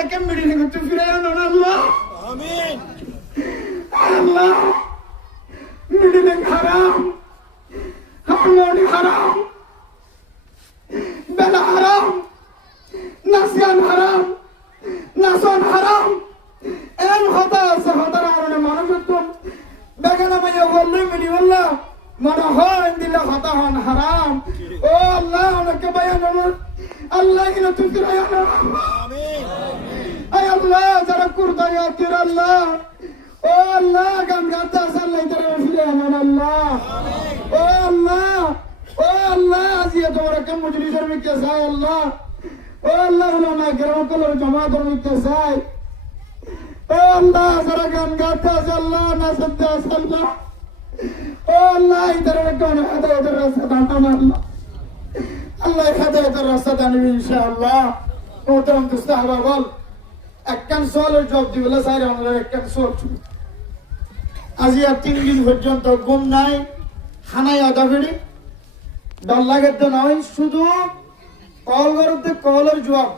একেন মিডিনে করতে ফিরে আনো আল্লাহ আমিন আল্লাহ মিডিনে হারাম হারমোনি হারাম বেলা হারাম নাসিয়ান হারাম নাসন হারাম এন হতা আছে হতার কারণে মানুষত্ব বেগানা মাইয়া বললে মিডি বললা মনে হয় দিলে হতা হন হারাম ও আল্লাহ অনেকে বায়ান আল্লাহ কিনা তুমি আমিন আয় আল্লাহ যারা কুরদা ইয়াতির আল্লাহ ও আল্লাহ গান গাতে আল্লাহ তারা ফিরে আনেন আল্লাহ ও আল্লাহ আজিয়া তোমার একটা মজলিসের মিকে চাই আল্লাহ ও আল্লাহ উলামা কেরাম কলর জামাতের মিকে চাই ও আল্লাহ যারা গান গাতে আছে আল্লাহ নাচতে আছে আল্লাহ ও আল্লাহ তারা একটা হেদায়েতের রাস্তা দান আল্লাহ আল্লাহ হেদায়েতের রাস্তা দান ইনশাআল্লাহ মোহতারাম দোস্ত আহবাব বল একখান সোয়ালের জবাব দিবলে চাই আমরা একখান সোয়াল আজি আর 3 দিন পর্যন্ত ঘুম নাই খানায় আদা ফেরি ডর লাগে তো নয় শুধু কল করতে কলের জবাব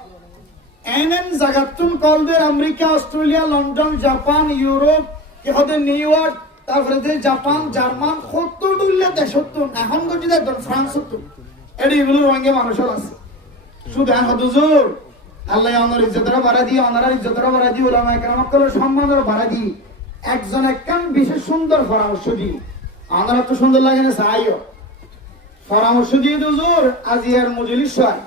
এনএন জাগাতুন কলদের America Australia London Japan Europe ইহাদের নিউ ইয়র্ক তারপরে জাপান জার্মান 70 ডুল্লা দেশত্ব এখন গজি দেখুন ফ্রান্স এগুলো রঙে মানুষের আছে শুধু হুজুর আল্লাহ ওনার ইজ্জতরা বাড়া দিয়ে ওনার ইজ্জতরা বাড়া দিয়ে ওলামা কেরামদের সম্মানরা বাড়া দিয়ে একজন একখান বিশেষ সুন্দর পরামর্শ দিই আমরা তো সুন্দর লাগে না চাইও পরামর্শ দিয়ে হুজুর আজি আর মজলিস হয়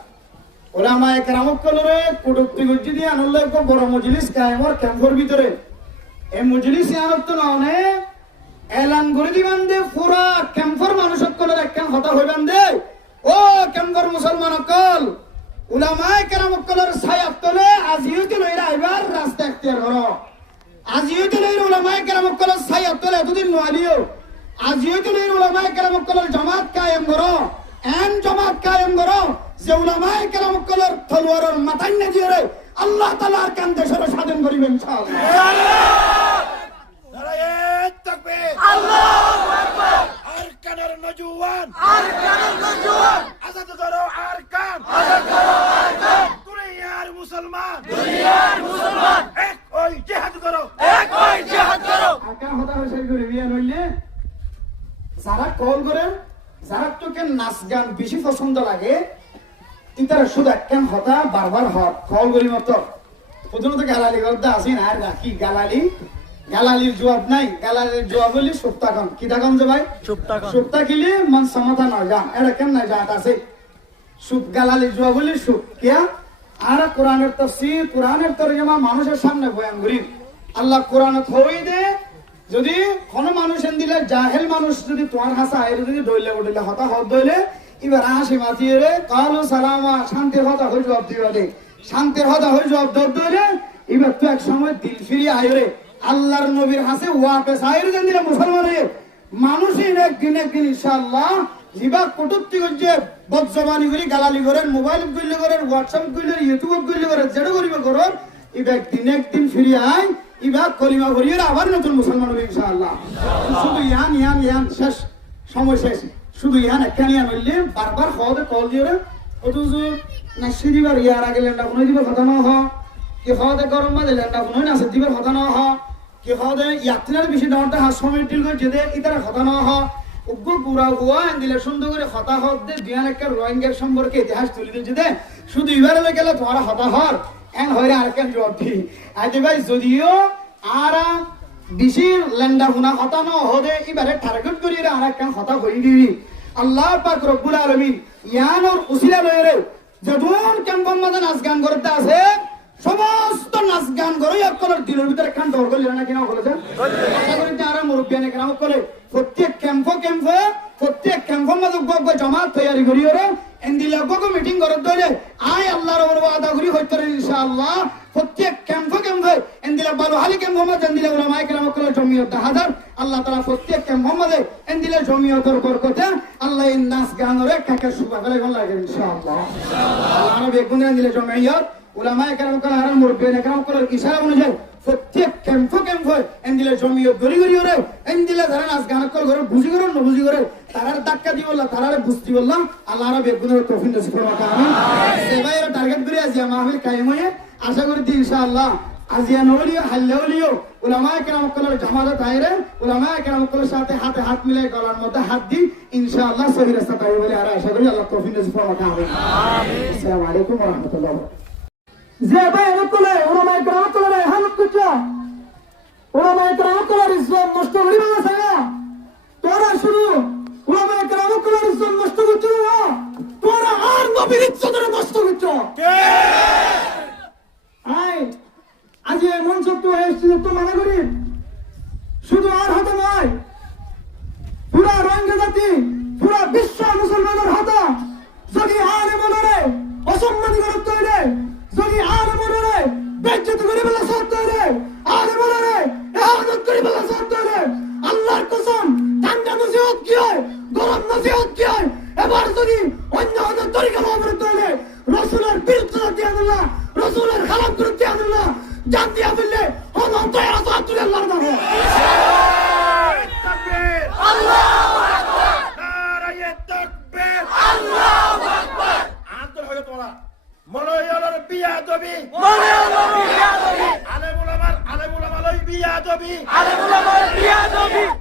ওলামা কেরামকলরে কুটুক্তি গজি দিয়ে আনলে বড় মজলিস কায়েমর ক্যাম্পের ভিতরে এই মজলিস আনত না অনেক এলান করে দিবেন দে পুরা ক্যাম্পের মানুষ সকলের একখান হতা হইবেন দে ও ক্যাম্পের মুসলমান সকল উলামায়ে কেরামকলের ছায়াত তলে আজিও তো লইরা আইবার রাস্তা এখতিয়ার করো আজিও তো লইরা উলামায়ে কেরামকলের ছায়াত তলে এতদিন নোয়ালিও আজিও তো লইরা উলামায়ে কেরামকলের জামাত কায়েম করো এন জামাত কায়েম করো যে উলামায়ে কেরামকলের তলোয়ারের মাথায় না দিয়ে রে আল্লাহ তাআলার কান দেশের স্বাধীন করিবেন ইনশাআল্লাহ নারায়ে তাকবীর আল্লাহু আকবার আরকানের নজওয়ান আজাদ করো আরকান আজাদ করো আরকান দুনিয়ার মুসলমান এক ওই জিহাদ করো আরকান হতা হইছে করে বিয়ান হইলে যারা কল করে যারা তোকে নাচ গান বেশি পছন্দ লাগে ইতারা শুধু একখান হতা বারবার হট কল করি মতো প্রথমত গালালি করতে আসি না আর রাখি গালালির জবাব নাই গালালির জবাব বলি সুপ্তাকন কি থাকন যে ভাই সুপ্তা কিলে মন সমাধান হয় যা এটা কেন না জাত আছে সুপ গালালির জবাব বলি সুপ কিয়া আর কোরআনের তাফসীর কোরআনের তরজমা মানুষের সামনে বয়ান করি আল্লাহ কোরআনে থই দে যদি কোন মানুষ দিলে জাহেল মানুষ যদি তোমার হাসা আইরে যদি দইলে উঠলে হতা হদ দইলে এবার হাসি মাতিয়ে রে কালু সালামা শান্তির হতা হই জবাব দিবা দে শান্তির হতা হই জবাব দইলে এবার তো এক সময় দিল ফিরিয়ে আইরে আল্লাহর নবীর হাসে ওয়াপস আইরে দিলে মুসলমানে মানুষই একদিন ইনশাআল্লাহ জিবা কটুক্তি করছে বদজবানি করি গালালি করেন মোবাইল গুলি করেন হোয়াটসঅ্যাপ গুলি ইউটিউব গুলি করেন যেটা করিবে করেন এবার একদিন ফিরিয়ে আয় এবার কলিমা ভরিয়ে আবার নতুন মুসলমান হবে ইনশাআল্লাহ শুধু ইয়ান শেষ সময় শেষ শুধু ইয়ান একখান ইয়ান হইলে বারবার খাওয়াতে কল দিয়ে অথচ না সিঁড়িবার ইয়ার আগে লেন্ডা কোনো দিবার কথা না হ কি খাওয়াতে গরম মাঝে লেন্ডা কোনো নাচে দিবার কথা না হ কি খাওয়াতে ইয়াত্রার বেশি ডাউনটা হাস সময় টিল করে যেতে ইতারা কথা না হ উগ্র গুড়া গুয়া দিলে সুন্দর করে হতা হত দে দুয়ান একটা রোহিঙ্গার সম্পর্কে ইতিহাস তুলে দিচ্ছে দে শুধু এবারে গেলে তোমার হতা হর এন হইরে আরেকখান জবাব দি আইতে ভাই যদিও আর বেশি লেন্ডা গুনা হতা না হদে এবারে টার্গেট করি আরেকখান হতা হই দিবি আল্লাহ পাক রব্বুল আলামিন ইয়ানোর উসিলা লয়রে যদুন ক্যাম্পন মাঝে নাচ গান করতে আছে সমস্ত নাচ গান করে একজনের দিলের ভিতরে কান দর করলে না কিনা বলেছে আশা করি যারা মুরব্বিয়ানে কেন করে প্রত্যেক ক্যাম্পের মাঝে গগ জামাত তৈরি করি ওরে এন্দিলা গগ মিটিং করে দইলে আয় আল্লাহর ওপর ওয়াদা করি হইতে ইনশাআল্লাহ প্রত্যেক ক্যাম্পে এন্দিলা ভালো হালি ক্যাম্প মাঝে এন্দিলা উলামা কেরাম করে জমিয়ত হাজার আল্লাহ তাআলা প্রত্যেক ক্যাম্প মাঝে এন্দিলা জমিয়তের বরকতে আল্লাহ এই নাচ গানরে কাকে সুবা করে লাগে ইনশাআল্লাহ আল্লাহ বেগুন এন্দিলা জমিয়ত উলামা কেরাম করে আর মুরব্বিয়ানে কেরাম করে ইশারা অনুযায়ী প্রত্যেক ক্যাম্পে এন্দিলে জমিয়ত গরি ওরে এন্দিলে ধরেন আজ গান করে বুঝি করে না বুঝি করে তারার ধাক্কা দি বললা তারারে বুঝতি বললাম আল্লাহর বেগুনের তৌফিক নসিব ফরমাতা আমিন সেবাইরা টার্গেট করে আজি মাহফিল কায়েম হয়ে আশা করি ইনশাআল্লাহ আজিয়া নলিও হাল্লাউলিও উলামায়ে কেরাম কলের জামাতে আইরে উলামায়ে কেরাম কলের সাথে হাতে হাত মিলাই গলার মধ্যে হাত দি ইনশাআল্লাহ সহি রাস্তা পাইবে বলে আর আশা করি আল্লাহ তৌফিক নসিব ফরমাতে আমিন। আসসালামু আলাইকুম ওয়া রাহমাতুল্লাহ। যে ভাই নকলে উলামায়ে কেরাম কলের হালত কুচা উলামায়ে কেরাম কলের ইসলাম নষ্ট করিবা না সাগা তোরা শুরু উলামায়ে কেরাম কলের ইসলাম নষ্ট করছো না তোরা আর নবীর ইজ্জতের নষ্ট করছো কে আই আজ এমন সত্য হয়েছে তো মনে করি শুধু আর হাতে নয় পুরা রোহিঙ্গা জাতি পুরা বিশ্ব মুসলমানের হাতে যদি আর মনে অসম্মানী করে তৈরি যদি আর মনে বেজ্জত করে বলা সত্য রে আর মনে এহানত করে বলা সত্য রে আল্লাহর কসম ঠান্ডা নসিহত কি হয় গরম নসিহত কি হয় এবার যদি অন্য অন্য তরিকা ব্যবহার তৈরি রাসূলের বিরুদ্ধে দিয়ে আল্লাহ রাসূলের খারাপ করে দিয়ে আল্লাহ জান দিয়া বললে হলাম তো রাসূল আল্লাহর নামে তাকবীর আল্লাহু আকবার নারায়ে তাকবীর আল্লাহু আকবার আন্তর হয়ে তোমরা মলয়লার বিয়াদবি আলেমুলামার বিয়াদবি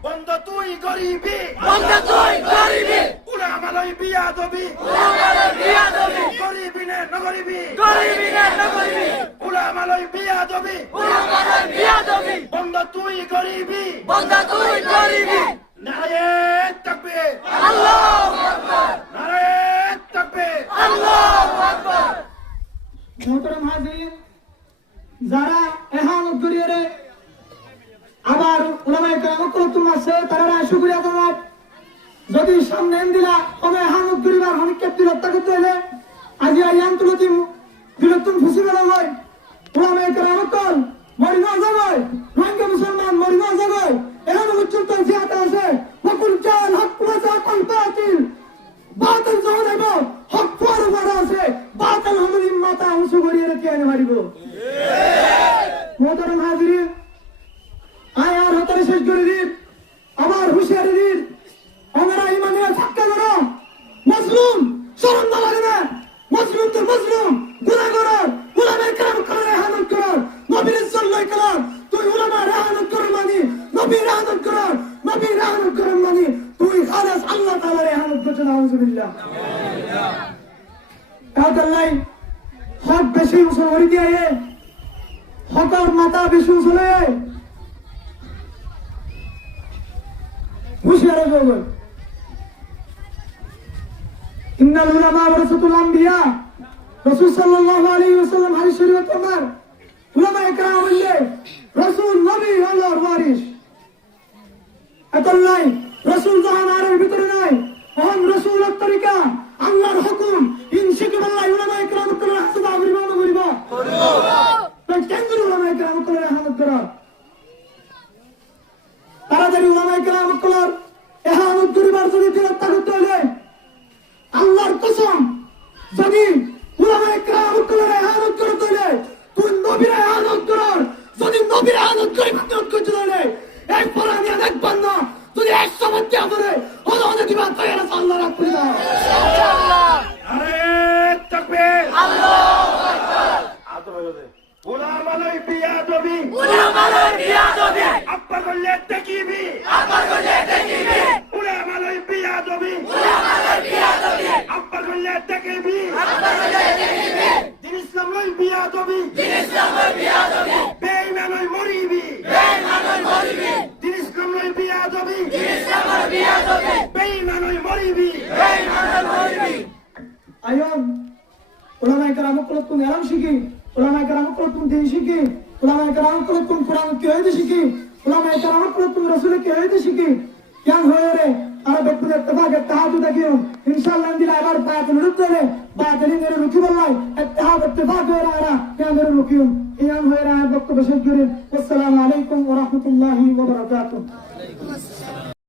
বন্ধ তুই গরিবি উলামার বিয়াদবি গরিবি নে নগরিবি উলামার বিয়াদবি বন্ধ তুই গরিবি নারায়ে তাকবীর আল্লাহু আকবার নারায়ে তাকবীর আল্লাহু আকবার। মোহতারাম হাজিরিন যারা এহানত করিয়ে রে আবার উলামায়ে কেরাম কলতুম আছে তারা শুকরিয়া জানায় যদি সামনে দিলা তবে এহানত করিবার অনেককে বিরক্ত করতে হলে আজি আয়ান্তলতি বিরক্তম খুশি বলা হয় উলামায়ে কেরাম কল মরিনা জাগায় রোহিঙ্গা মুসলমান মরিনা জাগায় এখানে উচ্চত জিয়াতে আছে ওয়াকুল জাল হক ওয়া যাকাল বাতিল বাতিল যখন হইব হক পর উপরে আছে বাতিল হলে মাথা উঁচু করিয়ে রেখে আনে মারিব মোহতারাম হাজিরিন আয় আর হাতারে শেষ করে দিন আবার হুঁশিয়ারি দিন আমরা ইমানের সাক্ষ্য করো মজলুম শরম না লাগে না মজলুম তো মজলুম গুনাহগার উলামায়ে কেরাম করে ইহানত করার নবীর সাল্লাল্লাহু আলাইহি তুই উলামার ইহানত করার মানে নবীর ইহানত করার নবীর ইহানত করার মানে তুই খালাস আল্লাহ তাআলার ইহানত করছ নাউযুবিল্লাহ তাআলাই হক বেশি উসুল দিয়ে হকর মাথা বেশি উসুলে হুঁশিয়ার হয়ে ইন্নাল উলামা ওয়ারাসাতুল আম্বিয়া রাসূল সাল্লাল্লাহু আলাইহি ওয়াসাল্লাম হাদিস শরীফে তোমার উলামায়ে কেরাম বললে রাসূল নবী আল্লাহর ওয়ারিস এতলাই রাসূল জাহানের ভিতরে নাই ওহন রাসূলের তরিকা আল্লাহর হুকুম ইনশাআল্লাহ উলামায়ে কেরাম করে হাসব আবির্ভাব করিব তো কেন উলামায়ে কেরাম করে ইহানত করা তাড়াতাড়ি উলামায়ে কেরাম করার ইহানত করিবার যদি বিরত করতে হলে আল্লাহর কসম যদি উলামায়ে কেরাম করে ইহানত করতে হলে তুই নবীর ইহানত করার যদি নবীর ইহানত করি বিরত করতে হলে এই কোরআনে দেখবেন না যদি 100 মধ্যে করে হলো অনেক দিবা তৈরি আল্লাহ রাখবে না ইনশাআল্লাহ নারে তাকবীর আল্লাহু আকবার আদর হয়ে উলামার বিয়াদবি আব্বা করলে তাকিবি উলামার বিয়াদবি আব্বা করলে তাকিবি দিন ইসলাম লই বিয়াদবি বেঈমান লই মরিবি দিন ইসলাম লই বিয়াদবি বেঈমান লই মরিবি আয়ন উলামায়ে কেরাম কলতুম এলাম শিখি উলামায়ে কেরাম কলতুম দিন শিখি উলামায়ে কেরাম কলতুম কুরআন কি হইতে শিখি উলামায়ে কেরাম কলতুম রাসূল কি হইতে শিখি কেন হয়ে রে আর বেকুল ইত্তেফাক ইত্তেহাদ দেখিও ইনশাআল্লাহ দিলা আবার বাত নুরুত রে বাত নিরে রুকি বললাই ইত্তেহাদ ইত্তেফাক হয়ে রা কেন রে রুকিও ইয়াম হয়ে রা বক্তব্য শেষ করি আসসালামু আলাইকুম ওয়া রাহমাতুল্লাহি ওয়া বারাকাতুহু।